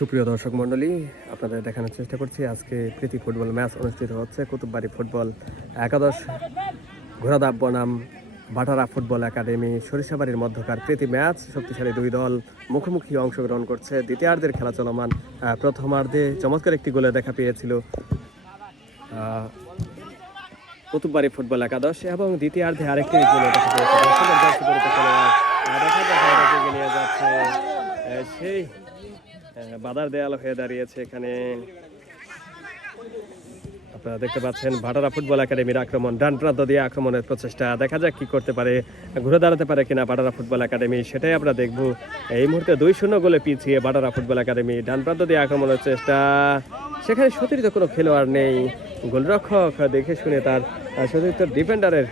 সুপ্রিয় দর্শক মণ্ডলী, আপনাদের দেখানোর চেষ্টা করছি। আজকে প্রীতি ফুটবল ম্যাচ অনুষ্ঠিত হচ্ছে কুতুববাড়ি ফুটবল একাদশ। ঘোড়াদাব বনাম বাটারা ফুটবল একাডেমি। সরিষাবাড়ির মধ্যকার প্রীতি ম্যাচ, শক্তিশালী দুই দল মুখোমুখি অংশগ্রহণ করছে। দ্বিতীয়ার্ধের খেলা চলমান প্রথমার্ধে চমৎকার একটি গোলে দেখা পেয়েছিল কুতুববাড়ি ফুটবল একাদশ এবং দ্বিতীয়ার্ধে আরেকটি গোলে দেখা পেয়েছিল। সেই বাধার দেয়াল হয়ে দাঁড়িয়েছে এখানে। আপনারা দেখতে পাচ্ছেন ভাটারা ফুটবল একাডেমির আক্রমণ ডান প্রান্ত দিয়ে আক্রমণের প্রচেষ্টা। দেখা যাক কি করতে পারে, ঘুরে দাঁড়াতে পারে কিনা ভাটারা ফুটবল একাডেমি, সেটাই আমরা দেখব। এই মুহূর্তে দুই শূন্য গোলে পিছিয়ে ভাটারা ফুটবল একাডেমি ডান প্রান্ত দিয়ে আক্রমণের চেষ্টা। সেখানে সতীর্থ কোনো খেলোয়াড় নেই। গোলরক্ষক দেখে শুনে তার সতীর্থ ডিফেন্ডারের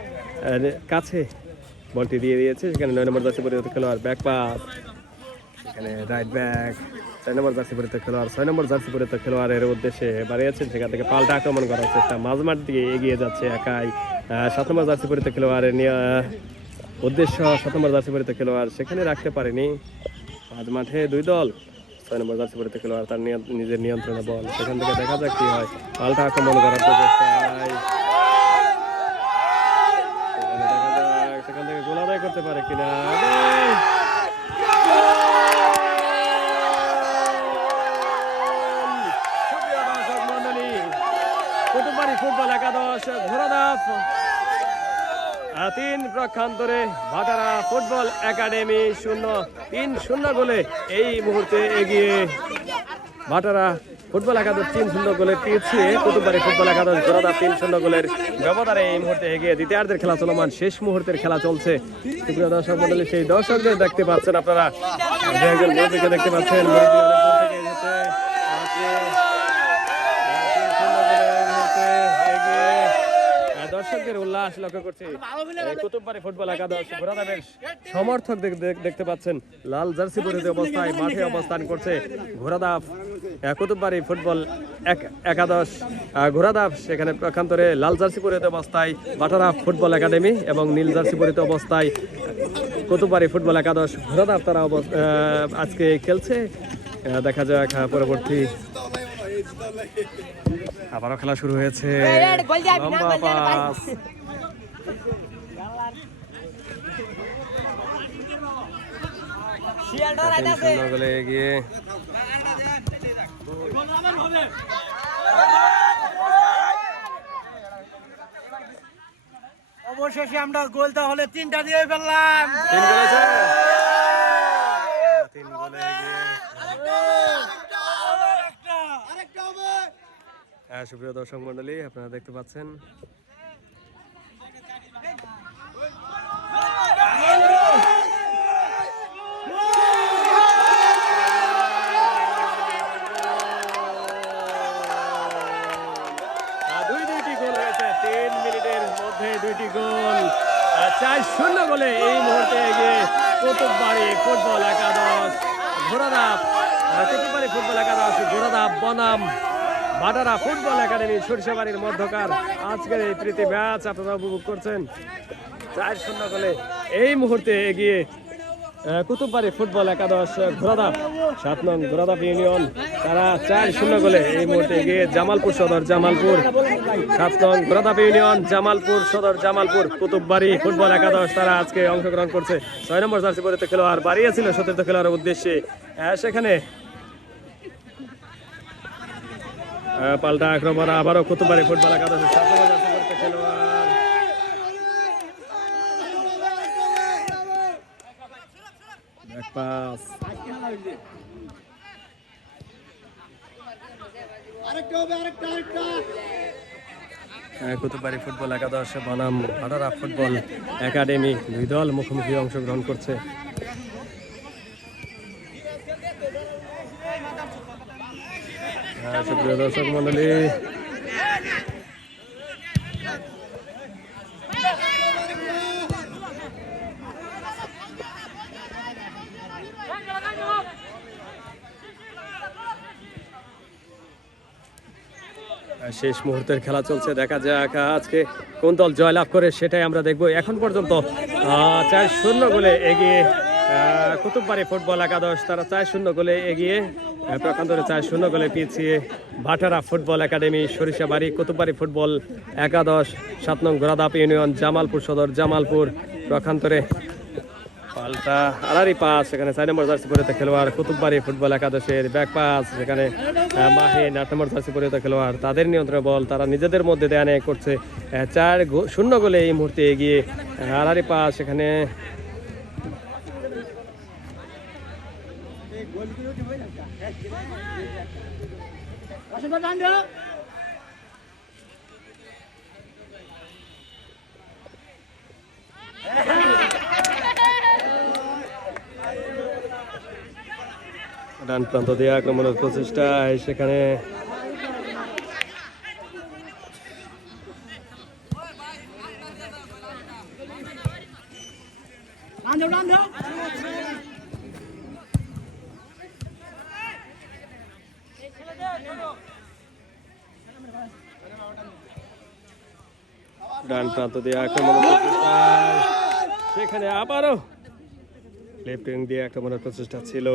কাছে বলটি দিয়ে দিয়েছে। সেখানে নয় নম্বর দশে পরিণত খেলোয়াড় ব্যাক পাস এখানে রাইট ব্যাক ছয় নম্বর জার্সি পরিত খেলোয়াড়, ছয় নম্বর জার্সি পরিত খেলোয়াড়ের উদ্দেশ্যে বাড়িয়েছেন সেখান থেকে পাল্টা আক্রমণ করার চেষ্টা। মাঝমাঠ দিকে এগিয়ে যাচ্ছে একাই সাত নম্বর জার্সি পরিত খেলোয়াড়ের উদ্দেশ্য সাত নম্বর জার্সি পরিত খেলোয়াড় সেখানে রাখতে পারেনি। মাঝ মাঠে দুই দল, ছয় নম্বর জার্সি পরিত খেলোয়াড় তার নিজের নিয়ন্ত্রণে বল। সেখান থেকে দেখা যাক কি হয়। পাল্টা আক্রমণ করার প্রচেষ্টায় সেখানে থেকে গোল করতে পারে কিনা এবং সুপ্রিয় দর্শক মণ্ডলী, কুতুববাড়ি ফুটবল একাদশ ঘোড়াদাস আহ, তিন প্রক্ষান্তরে ভাটারা ফুটবল একাডেমি শূন্য, তিন শূন্য গোলে এই মুহূর্তে এগিয়ে ভাটারা ফুটবল একাদশ, তিন শূন্য গোলে পিছিয়ে কুতুববাড়ি ফুটবল একাদশ ঘোড়াদাস তিন শূন্য গোলের ব্যবধানে এই মুহূর্তে এগিয়ে দ্বিতীয়ার্ধের খেলা চলমান, শেষ মুহূর্তের খেলা চলছে। দর্শক মন্ডলী সেই দর্শকদের দেখতে পাচ্ছেন আপনারা। দেখতে পাচ্ছেন দর্শকদের উল্লাস লক্ষ্য করছি। কুতুববাড়ি ফুটবল একাদশ ঘোড়াদাবের সমর্থক দেখ- দেখ- দেখতে পাচ্ছেন লাল জার্সি পরিহিত অবস্থায় মাঠে অবস্থান করছে আহ, কুতুববাড়ি ফুটবল এক- একাদশ। ঘোড়াদাব সেখানে প্রকান্তরে লাল জার্সি পরিহিত অবস্থায় বাটারা ফুটবল একাডেমি এবং নীল জার্সি পরিহিত অবস্থায় কুতুববাড়ি ফুটবল একাদশ ঘোড়াদাব তারা আজকে খেলছে। দেখা যাক পরবর্তী আবারও খেলা শুরু হয়েছে। শূন্য অবশেষে আমরা গোল তাহলে তিনটা দিয়ে ফেললাম তিন গোলেছে তিন গোলে এগিয়ে হ্যাঁ সুপ্রিয় দর্শক মন্ডলী আপনারা দেখতে পাচ্ছেন। দুই দুইটি তিন মিনিটের মধ্যে দুইটি শূন্য এই মুহূর্তে ফুটবল একাদশ ঘোড়াদাপ ফুটবল একাদশ ঘোড়াদাপ বনাম। বাটারা ফুটবল একাডেমি সরিষাবাড়ির মধ্যকার আজকের এই প্রীতি ম্যাচ আপনারা উপভোগ করছেন। চার শূন্য গোলে এই মুহূর্তে এগিয়ে কুতুববাড়ি ফুটবল একাদশ ঘোড়াদাপ সাত নং ঘোড়াদাপ ইউনিয়ন। তারা চার শূন্য গোলে এই মুহূর্তে এগিয়ে জামালপুর সদর জামালপুর, সাত নং ঘোড়াদাপ ইউনিয়ন, জামালপুর সদর জামালপুর, কুতুববাড়ি ফুটবল একাদশ তারা আজকে অংশগ্রহণ করছে। ছয় নম্বর জার্সি পরিতে খেলোয়াড় বাড়িয়েছিল সতীর্থ খেলোয়াড়ের উদ্দেশ্যে। সেখানে পাল্টা আক্রমণ আবারও ফুটবল একাদশ খেলোয়াড়। পাস। হ্যাঁ, কুতুববাড়ি ফুটবল একাদশ বনাম ফুটবল একাডেমি। দুই দল মুখোমুখি অংশগ্রহণ করছে। সুপ্রিয় দর্শক মন্ডলী। শেষ মুহূর্তের খেলা চলছে, দেখা যাক আজকে কোন দল জয়লাভ করে সেটাই আমরা দেখব। এখন পর্যন্ত চার শূন্য গোলে এগিয়ে কুতুববাড়ি ফুটবল একাদশ, তারা চার শূন্য গোলে এগিয়ে প্রকান্তরে চার শূন্য গোলে পিছিয়ে Bhatara football academy, Sarishabari, Kutubbari football একাদশ, সাত নং গোরাদাপ ইউনিয়ন, জামালপুর সদর, জামালপুর প্রকান্তরে পাল্টা আড়ারি পাস, সেখানে চার নম্বর জার্সি পরিহিত খেলোয়াড় কুতুববাড়ি ফুটবল একাদশের ব্যাক পাস, সেখানে মাহিন আট নম্বর জার্সি পরিহিত খেলোয়াড়, তাদের নিয়ন্ত্রণে বল, তারা নিজেদের মধ্যে দেয়া নেয় করছে চার শূন্য গোলে এই মুহূর্তে এগিয়ে আড়ারি পাস, সেখানে ডান প্রান্ত দিয়ে আক্রমণের প্রচেষ্টায় সেখানে ডান প্রান্ত দিয়ে প্রচেষ্টায় সেখানে আবারও লেফট দিয়ে আক্রমণের প্রচেষ্টা ছিল।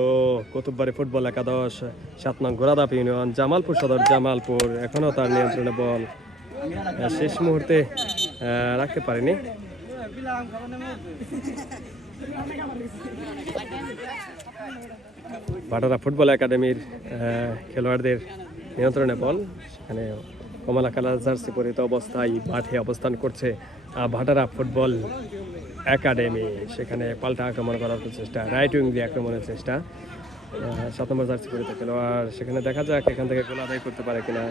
কুতুববাড়ি ফুটবল একাদশ, সাত নং গোরাদাপ ইউনিয়ন, জামালপুর সদর জামালপুর। এখনও তার নিয়ন্ত্রণে বল শেষ মুহূর্তে রাখতে পারেনি। ভাটারা ফুটবল একাডেমির খেলোয়াড়দের নিয়ন্ত্রণে বল। সেখানে কমলা কালার জার্সি পরিহিত অবস্থায় মাঠে অবস্থান করছে ভাটারা ফুটবল একাডেমি। সেখানে পাল্টা আক্রমণ করার প্রচেষ্টা রাইট উইং দিয়ে আক্রমণের চেষ্টা। সাত নম্বর জার্সি পরিহিত খেলোয়াড় সেখানে দেখা যাক এখান থেকে গোল আদায় করতে পারে কিনা।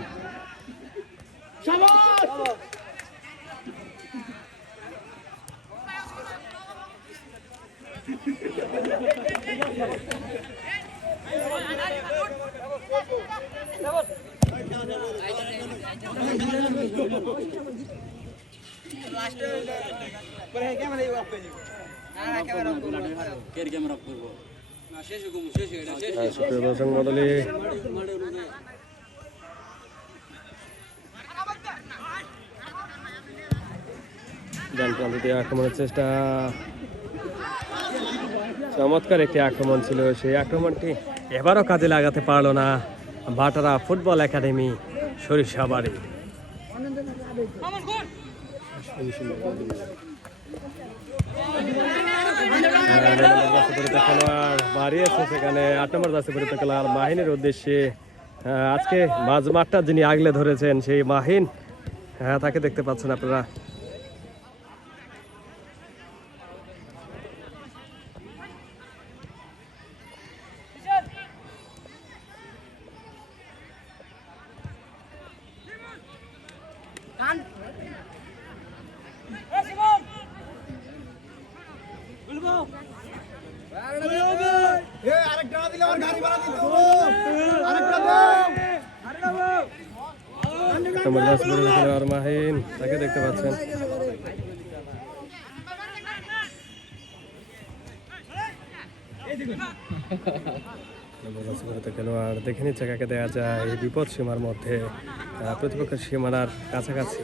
হ্যাঁ, সুপ্রিয় আক্রমণের চেষ্টা চমৎকার একটি আক্রমণ ছিল সেই আক্রমণটি এবারও কাজে লাগাতে পারল না ভাটারা ফুটবল একাডেমি সরিষাবাড়ি হ্যাঁ, নয় নম্বর জার্সি পরিহিত সেখানে আট নম্বর জার্সি খেলোয়াড় মাহিনের উদ্দেশ্যে আজকে মাঝ মাঠটা যিনি আগলে ধরেছেন, সেই মাহিন হ্যাঁ তাকে দেখতে পাচ্ছেন আপনারা। তাকে দেখতে পাচ্ছেন দেখে নিচ্ছে কাকে দেওয়া যায় বিপদ সীমার মধ্যে প্রতিপক্ষের সীমানার কাছাকাছি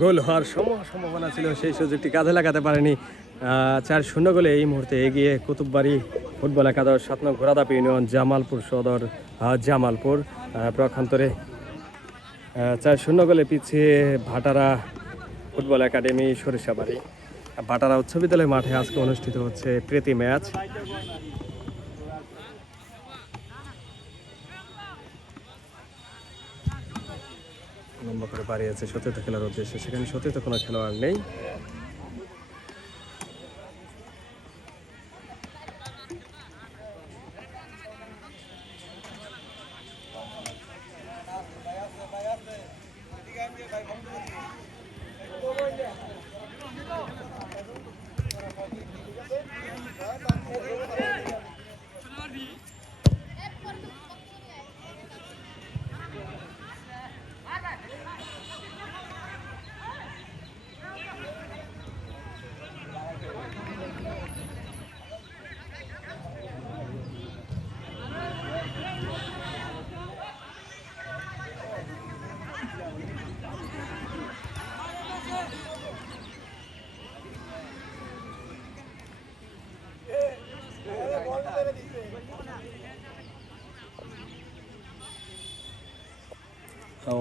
গোল হওয়ার সম- সম্ভাবনা ছিল, সেই সুযোগটি কাজে লাগাতে পারেনি চার শূন্য গোলে এই মুহূর্তে এগিয়ে কুতুববাড়ি ফুটবল একাদশ, সাত নং ঘোড়াদাপ ইউনিয়ন, জামালপুর সদর জামালপুর। প্রখান্তরে চার শূন্য গোলে পিছিয়ে ভাটারা ফুটবল একাডেমি সরিষাবাড়ি। ভাটারা উচ্চ বিদ্যালয় মাঠে আজকে অনুষ্ঠিত হচ্ছে প্রীতি ম্যাচ। লম্বা করে বাড়িয়েছে সতীর্থ খেলার উদ্দেশ্যে, সেখানে সতীর্থ কোনো খেলোয়াড় নেই।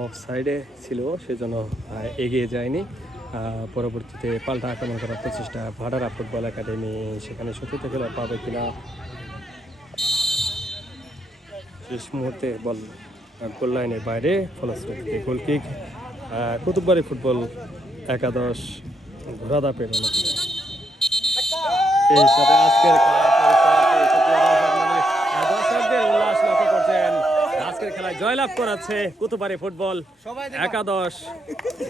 অফ সাইডে ছিল, সেজন্য এগিয়ে যায়নি। পরবর্তীতে পাল্টা আক্রমণ করার প্রচেষ্টা ভাডারা ফুটবল একাডেমি সেখানে সতীর্থ খেলা পাবে কিনা, শেষ মুহূর্তে বল গোল লাইনের বাইরে, ফলশ্রুতিতে গোল কিক কুতুববাড়ি ফুটবল একাদশ ঘোরাদা পেরোনো এই সাথে আজকের খেলার পরিসমাপ্তি। সুপ্রিয় দর্শক মণ্ডলী, আহ, দর্শকদের উল্লাস লক্ষ্য করছেন আজকের খেলায় জয়লাভ করাচ্ছে কুতুবাড়ি ফুটবল একাদশ।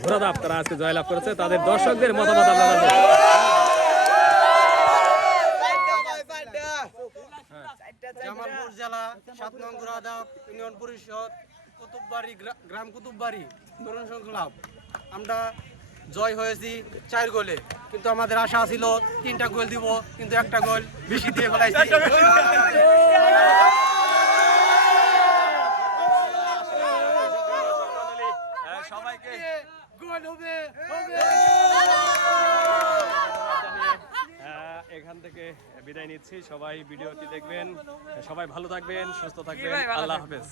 ঘোরাদাপ তারা আজকে জয়লাভ করেছে। তাদের দর্শকদের মতামত আমরা জানব জামালপুর জেলা সাত নং গুরাদাব ইউনিয়ন পরিষদ কুতুববাড়ি গ্রাম কুতুববাড়ি তরুণ সংঘ ক্লাব। আমরা জয় হয়েছি চার গোলে। কিন্তু আমাদের আশা ছিল তিনটা গোল দিব কিন্তু একটা গোল বেশি দিয়ে ফেলাইছি সবাইকে গোল হবে হবে। এখান থেকে বিদায় নিচ্ছি। সবাই ভিডিওটি দেখবেন। সবাই ভালো থাকবেন সুস্থ থাকবেন। আল্লাহ হাফেজ।